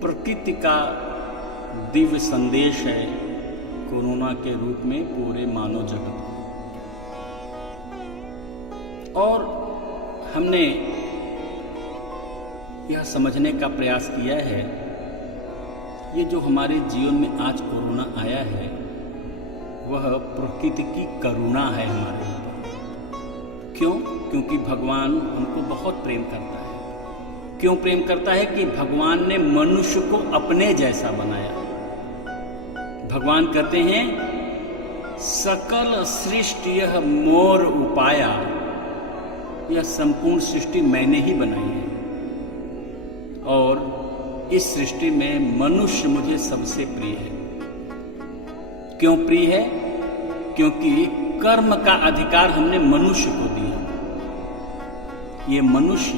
प्रकृति का दिव्य संदेश है कोरोना के रूप में पूरे मानव जगत को। और हमने यह समझने का प्रयास किया है, ये जो हमारे जीवन में आज कोरोना आया है वह प्रकृति की करुणा है हमारे ऊपर। क्यों? क्योंकि भगवान हमको बहुत प्रेम करता है। क्यों प्रेम करता है? कि भगवान ने मनुष्य को अपने जैसा बनाया। भगवान कहते हैं सकल सृष्टि यह मोर उपाया, यह संपूर्ण सृष्टि मैंने ही बनाई है और इस सृष्टि में मनुष्य मुझे सबसे प्रिय है। क्यों प्रिय है? क्योंकि कर्म का अधिकार हमने मनुष्य को दिया। ये मनुष्य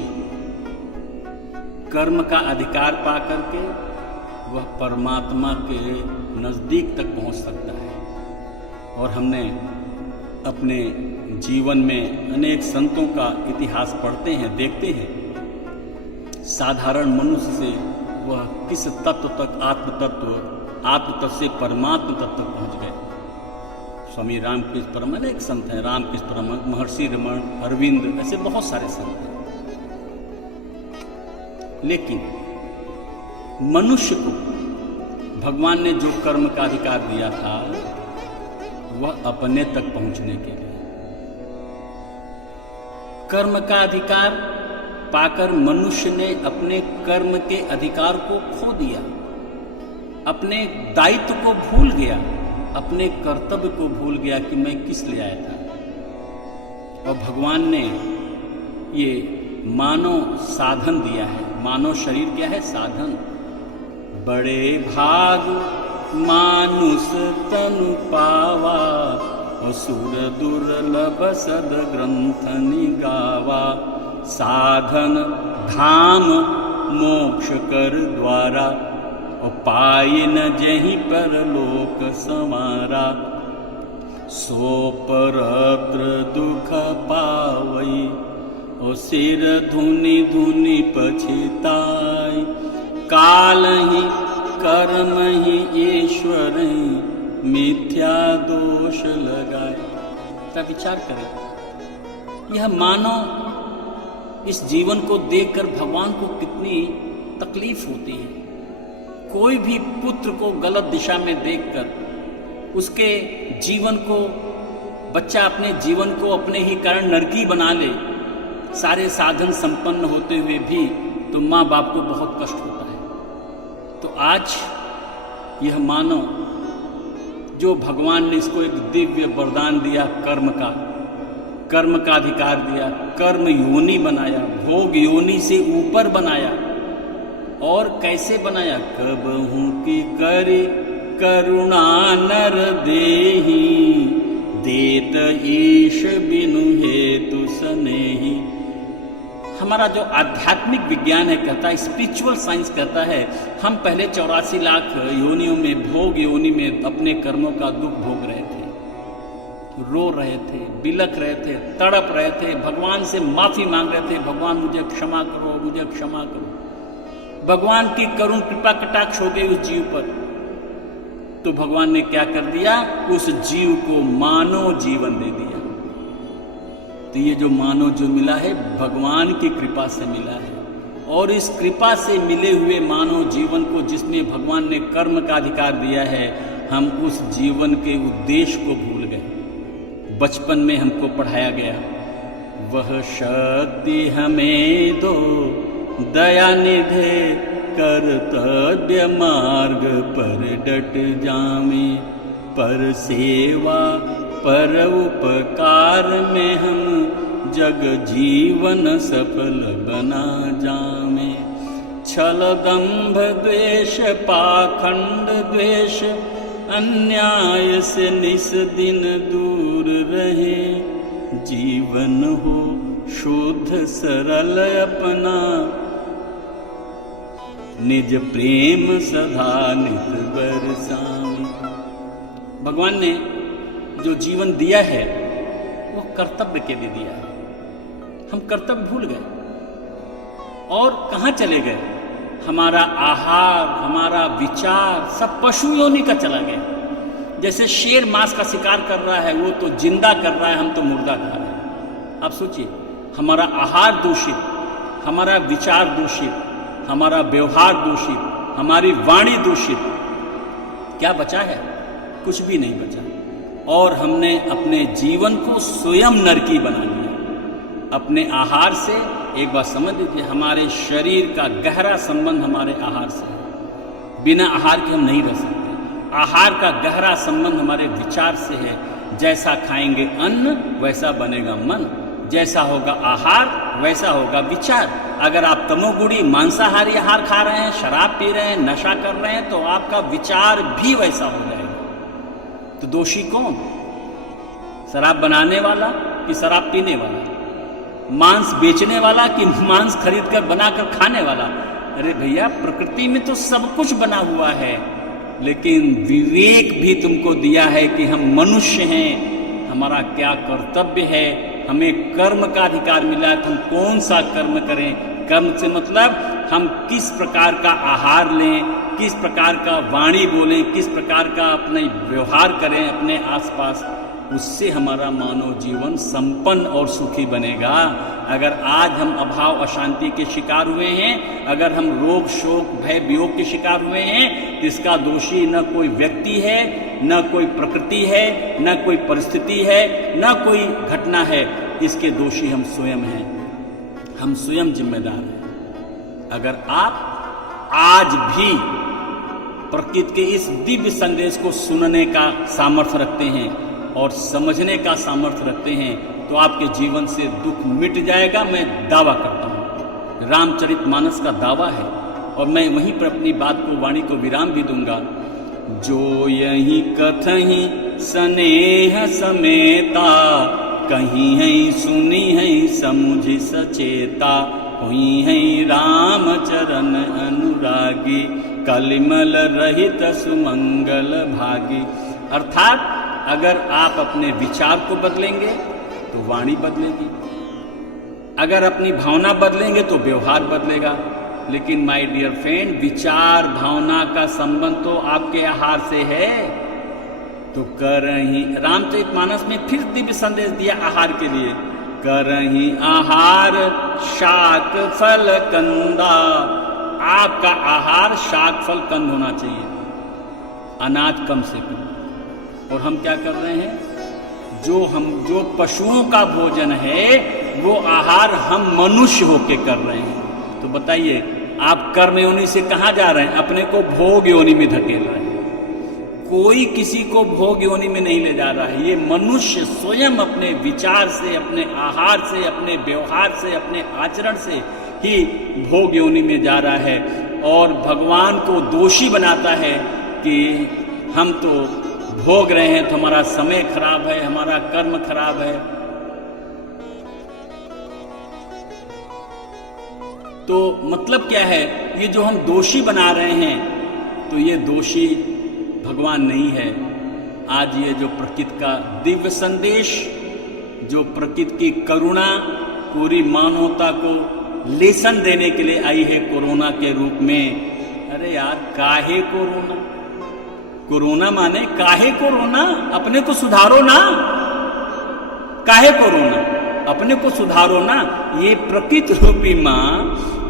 कर्म का अधिकार पा करके वह परमात्मा के नजदीक तक पहुंच सकता है। और हमने अपने जीवन में अनेक संतों का इतिहास पढ़ते हैं, देखते हैं। साधारण मनुष्य से वह किस तत्व तक आत्म तत्व से परमात्मा तत्व तक पहुंच गए। स्वामी रामकृष्ण परमहंस एक संत हैं, रामकृष्ण परमहंस, महर्षि रमन, अरविंद, ऐसे बहुत सारे संत हैं। लेकिन मनुष्य को भगवान ने जो कर्म का अधिकार दिया था वह अपने तक पहुंचने के लिए। कर्म का अधिकार पाकर मनुष्य ने अपने कर्म के अधिकार को खो दिया, अपने दायित्व को भूल गया, अपने कर्तव्य को भूल गया कि मैं किस लिए आया था। और भगवान ने ये मानव साधन दिया है। मानव शरीर क्या है? साधन। बड़े भाग मानुष तनु पावा, असुर दुर्लभ सद ग्रंथ निगावा। साधन धाम मोक्ष कर द्वारा, और पाए न जहीं पर लोक संवारा। सो परत्र दुख पावई, और सिर धुनि धुनि पछिताई। काल ही कर्म ही ईश्वर ही, मिथ्या दोष लगाए। का विचार करें, यह मानव इस जीवन को देखकर भगवान को कितनी तकलीफ होती है। कोई भी पुत्र को गलत दिशा में देखकर उसके जीवन को, बच्चा अपने जीवन को अपने ही कारण नरकी बना ले, सारे साधन संपन्न होते हुए भी, तो माँ बाप को बहुत कष्ट होता है। तो आज यह मानव जो भगवान ने इसको एक दिव्य वरदान दिया, कर्म का अधिकार दिया, कर्म योनि बनाया, भोग योनि से ऊपर बनाया। और कैसे बनाया? कबहू की करी करुणा नर देही, देत ईश बिनु हेतु सनेही। हमारा जो आध्यात्मिक विज्ञान है कहता है, स्पिरिचुअल साइंस कहता है, हम पहले 84 लाख योनियों में, भोग योनि में अपने कर्मों का दुख भोग रहे थे, रो रहे थे, बिलख रहे थे, तड़प रहे थे, भगवान से माफी मांग रहे थे, भगवान मुझे क्षमा करो, मुझे क्षमा करो। भगवान की करुण कृपा कटाक्ष हो गई उस जीव पर, तो भगवान ने क्या कर दिया? उस जीव को मानव जीवन दे दिया। तो ये जो मानव जो मिला है भगवान की कृपा से मिला है। और इस कृपा से मिले हुए मानव जीवन को, जिसमें भगवान ने कर्म का अधिकार दिया है, हम उस जीवन के उद्देश्य को भूल गए। बचपन में हमको पढ़ाया गया, वह शक्ति हमें दो दया निधे, कर्तव्य मार्ग पर डट जामे। पर सेवा पर उपकार में हम, जग जीवन सफल बना जामे। छल दंभ द्वेष पाखंड द्वेष, अन्याय से निस दिन दूर रहे। जीवन हो शुद्ध सरल अपना, निज प्रेम सदा नित बरसावे। भगवान ने जो जीवन दिया है वो कर्तव्य के लिए दिया है। हम कर्तव्य भूल गए और कहाँ चले गए? हमारा आहार, हमारा विचार सब पशु योनि का चला गया। जैसे शेर मांस का शिकार कर रहा है, वो तो जिंदा कर रहा है, हम तो मुर्दा खा रहे हैं। अब सोचिए, हमारा आहार दूषित, हमारा विचार दूषित, हमारा व्यवहार दूषित, हमारी वाणी दूषित, क्या बचा है? कुछ भी नहीं बचा। और हमने अपने जीवन को स्वयं नरकी बना लिया अपने आहार से। एक बात समझ लीजिए, हमारे शरीर का गहरा संबंध हमारे आहार से है। बिना आहार के हम नहीं रह सकते। आहार का गहरा संबंध हमारे विचार से है। जैसा खाएंगे अन्न वैसा बनेगा मन, जैसा होगा आहार वैसा होगा विचार। अगर आप तमोगुणी मांसाहारी आहार खा रहे हैं, शराब पी रहे हैं, नशा कर रहे हैं, तो आपका विचार भी वैसा हो जाएगा। तो दोषी कौन? शराब बनाने वाला कि शराब पीने वाला? मांस बेचने वाला कि मांस खरीद कर बनाकर खाने वाला? अरे भैया, प्रकृति में तो सब कुछ बना हुआ है, लेकिन विवेक भी तुमको दिया है कि हम मनुष्य हैं, हमारा क्या कर्तव्य है। हमें कर्म का अधिकार मिला है, तो हम कौन सा कर्म करें। कर्म से मतलब हम किस प्रकार का आहार लें, किस प्रकार का वाणी बोलें, किस प्रकार का अपने व्यवहार करें अपने आसपास, उससे हमारा मानव जीवन संपन्न और सुखी बनेगा। अगर आज हम अभाव अशांति के शिकार हुए हैं, अगर हम रोग शोक भय वियोग के शिकार हुए हैं, तो इसका दोषी न कोई व्यक्ति है, न कोई प्रकृति है, न कोई परिस्थिति है, न कोई घटना है। इसके दोषी हम स्वयं हैं। हम स्वयं जिम्मेदार हैं। अगर आप आज भी प्रकृति के इस दिव्य संदेश को सुनने का सामर्थ्य रखते हैं और समझने का सामर्थ्य रखते हैं, तो आपके जीवन से दुख मिट जाएगा। मैं दावा करता हूँ, रामचरितमानस का दावा है, और मैं वहीं पर अपनी बात को, वाणी को विराम भी दूंगा। जो यही कथहि स्नेह समेता, कहीं है सुनी है समुझ सचेता, हुई है राम चरण अनुरागी, कलिमल रहित सुमंगल भागी। अर्थात अगर आप अपने विचार को बदलेंगे तो वाणी बदलेगी, अगर अपनी भावना बदलेंगे तो व्यवहार बदलेगा। लेकिन माय डियर फ्रेंड, विचार भावना का संबंध तो आपके आहार से है। तो करही, रामचरितमानस में फिर दिव्य संदेश दिया आहार के लिए, करही आहार शाक फल कंदा। आपका आहार शाक फल कंद होना चाहिए, अनाज कम से कम। और हम क्या कर रहे हैं? जो पशुओं का भोजन है, वो आहार हम मनुष्य होके कर रहे हैं। तो बताइए, आप कर्म योनि से कहाँ जा रहे हैं? अपने को भोग योनि में धकेल रहे हैं। कोई किसी को भोग योनि में नहीं ले जा रहा है। ये मनुष्य स्वयं अपने विचार से, अपने आहार से, अपने व्यवहार से, अपने आचरण से ही भोग योनि में जा रहा है, और भगवान को दोषी बनाता है कि हम तो भोग रहे हैं, तो हमारा समय खराब है, हमारा कर्म खराब है। तो मतलब क्या है? ये जो हम दोषी बना रहे हैं, तो ये दोषी भगवान नहीं है। आज ये जो प्रकृति का दिव्य संदेश, जो प्रकृति की करुणा पूरी मानवता को लेसन देने के लिए आई है कोरोना के रूप में। अरे यार, काहे कोरोना? कोरोना माने काहे कोरोना? अपने को सुधारो ना। काहे कोरोना? अपने को सुधारो ना। ये प्रकृति रूपी माँ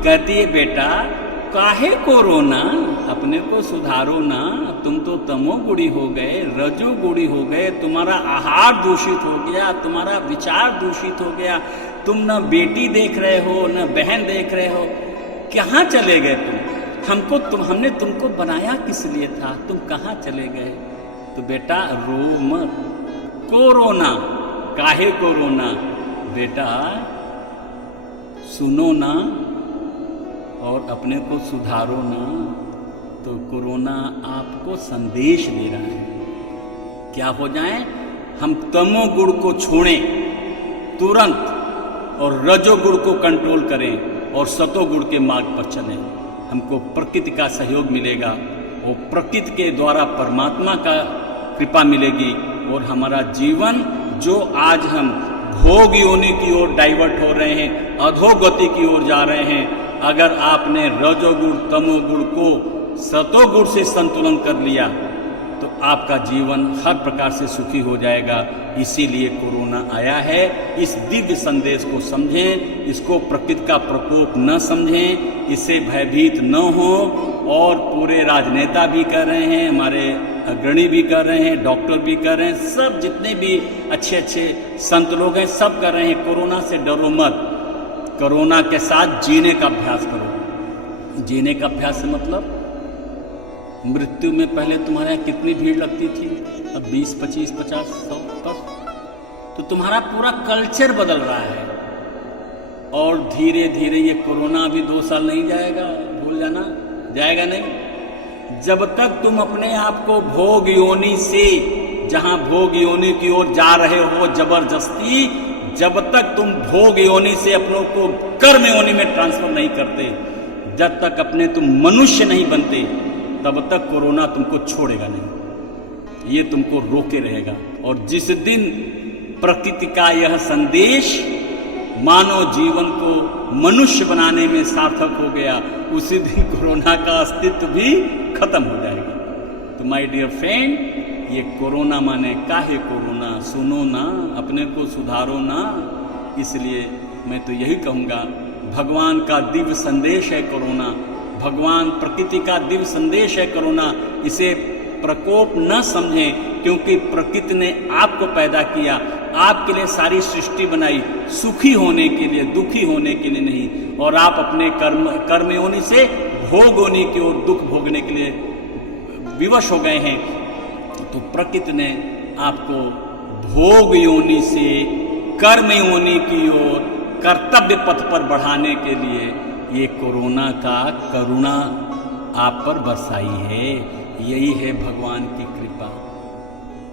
कहती है, बेटा काहे कोरोना, अपने को सुधारो ना। तुम तो तमोगुणी हो गए, रजोगुणी हो गए, तुम्हारा आहार दूषित हो गया, तुम्हारा विचार दूषित हो गया। तुम न बेटी देख रहे हो, न बहन देख रहे हो, कहाँ चले गए तुम? हमने तुमको बनाया किस लिए था? तुम कहाँ चले गए? तो बेटा रो मत। कोरोना, काहे कोरोना? बेटा सुनो ना और अपने को सुधारो ना। तो कोरोना आपको संदेश दे रहा है, क्या हो जाए? हम तमोगुण को छोड़ें तुरंत, और रजोगुण को कंट्रोल करें, और सतोगुण के मार्ग पर चलें। हमको प्रकृति का सहयोग मिलेगा, और प्रकृति के द्वारा परमात्मा का कृपा मिलेगी, और हमारा जीवन, जो आज हम भोग योनि की ओर डाइवर्ट हो रहे हैं, अधोगति की ओर जा रहे हैं, अगर आपने रजोगुण तमोगुण को सतोगुण से संतुलन कर लिया तो आपका जीवन हर प्रकार से सुखी हो जाएगा। इसीलिए कोरोना आया है। इस दिव्य संदेश को समझें, इसको प्रकृति का प्रकोप न समझें, इससे भयभीत न हो। और पूरे राजनेता भी कर रहे हैं, हमारे अग्रणी भी कर रहे हैं, डॉक्टर भी कर रहे हैं, सब जितने भी अच्छे अच्छे संत लोग हैं सब कर रहे हैं। कोरोना से डरो मत, कोरोना के साथ जीने का अभ्यास करो। जीने का अभ्यास से मतलब मृत्यु में पहले तुम्हारे यहाँ कितनी भीड़ लगती थी, अब 20, 25, 50, 100 तक। तो तुम्हारा पूरा कल्चर बदल रहा है। और धीरे धीरे ये कोरोना भी 2 साल नहीं जाएगा, भूल जाना, जाएगा नहीं। जब तक तुम अपने आप को भोग योनि से, जहां भोग योनि की ओर जा रहे हो जबरदस्ती, जब तक तुम भोग योनि से अपनों को कर्म योनि में ट्रांसफर नहीं करते, जब तक अपने तुम मनुष्य नहीं बनते, तब तक कोरोना तुमको छोड़ेगा नहीं, ये तुमको रोके रहेगा। और जिस दिन प्रकृति का यह संदेश मानव जीवन को मनुष्य बनाने में सार्थक हो गया, उसी दिन कोरोना का अस्तित्व भी खत्म हो जाएगा। तो माय डियर फ्रेंड, ये कोरोना माने काहे कोरोना, सुनो ना, अपने को सुधारो ना। इसलिए मैं तो यही कहूँगा, भगवान का दिव्य संदेश है कोरोना, भगवान प्रकृति का दिव्य संदेश है कोरोना। इसे प्रकोप न समझें, क्योंकि प्रकृति ने आपको पैदा किया, आपके लिए सारी सृष्टि बनाई, सुखी होने के लिए, दुखी होने के लिए नहीं। और आप अपने कर्म योनि से भोग योनि की ओर, दुख भोगने के लिए विवश हो गए हैं। तो प्रकृति ने आपको भोग योनि से कर्म योनि की ओर, कर्तव्य पथ पर बढ़ाने के लिए ये कोरोना का करुणा आप पर बरसाई है। यही है भगवान की कृपा।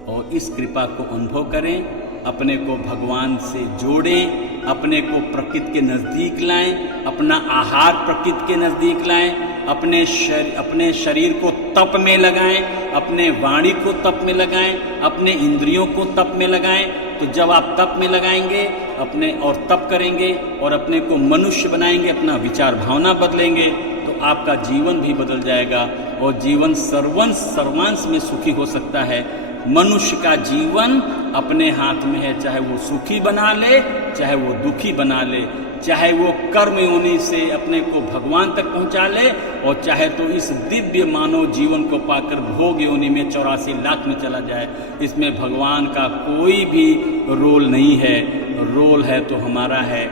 और इस कृपा को अनुभव करें, अपने को भगवान से जोड़ें, अपने को प्रकृति के नज़दीक लाएं, अपना आहार प्रकृति के नज़दीक लाएं, अपने शरीर को तप में लगाएं, अपने वाणी को तप में लगाएं, अपने इंद्रियों को तप में लगाएं। तो जब आप तप में लगाएंगे अपने और तप करेंगे और अपने को मनुष्य बनाएंगे, अपना विचार भावना बदलेंगे, तो आपका जीवन भी बदल जाएगा और जीवन सर्वांश में सुखी हो सकता है। मनुष्य का जीवन अपने हाथ में है, चाहे वो सुखी बना ले, चाहे वो दुखी बना ले, चाहे वो कर्म योनि से अपने को भगवान तक पहुंचा ले, और चाहे तो इस दिव्य मानव जीवन को पाकर भोग योनि में 84 लाख में चला जाए। इसमें भगवान का कोई भी रोल नहीं है, रोल है तो हमारा है।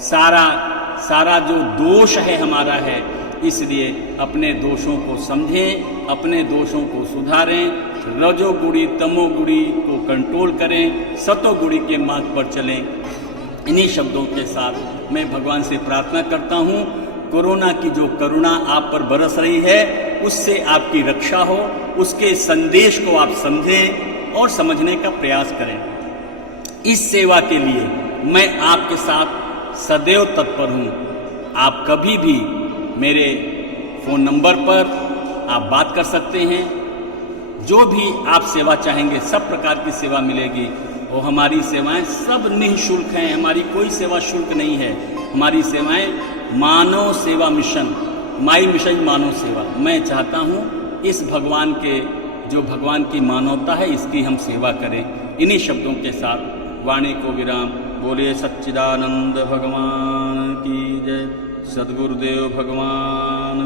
सारा जो दोष है हमारा है। इसलिए अपने दोषों को समझें, अपने दोषों को सुधारें, रजोगुणी तमोगुणी को कंट्रोल करें, सतोगुणी के मार्ग पर चलें। इन्हीं शब्दों के साथ मैं भगवान से प्रार्थना करता हूँ, कोरोना की जो करुणा आप पर बरस रही है उससे आपकी रक्षा हो, उसके संदेश को आप समझें और समझने का प्रयास करें। इस सेवा के लिए मैं आपके साथ सदैव तत्पर हूँ। आप कभी भी मेरे फ़ोन नंबर पर आप बात कर सकते हैं। जो भी आप सेवा चाहेंगे सब प्रकार की सेवा मिलेगी। और हमारी सेवाएं सब निःशुल्क हैं, हमारी कोई सेवा शुल्क नहीं है। हमारी सेवाएं मानव सेवा मिशन, माई मिशन मानव सेवा। मैं चाहता हूँ इस भगवान के, जो भगवान की मानवता है, इसकी हम सेवा करें। इन्हीं शब्दों के साथ वाणी को विराम। बोलिए सच्चिदानंद भगवान की जय, सद्गुरुदेव भगवान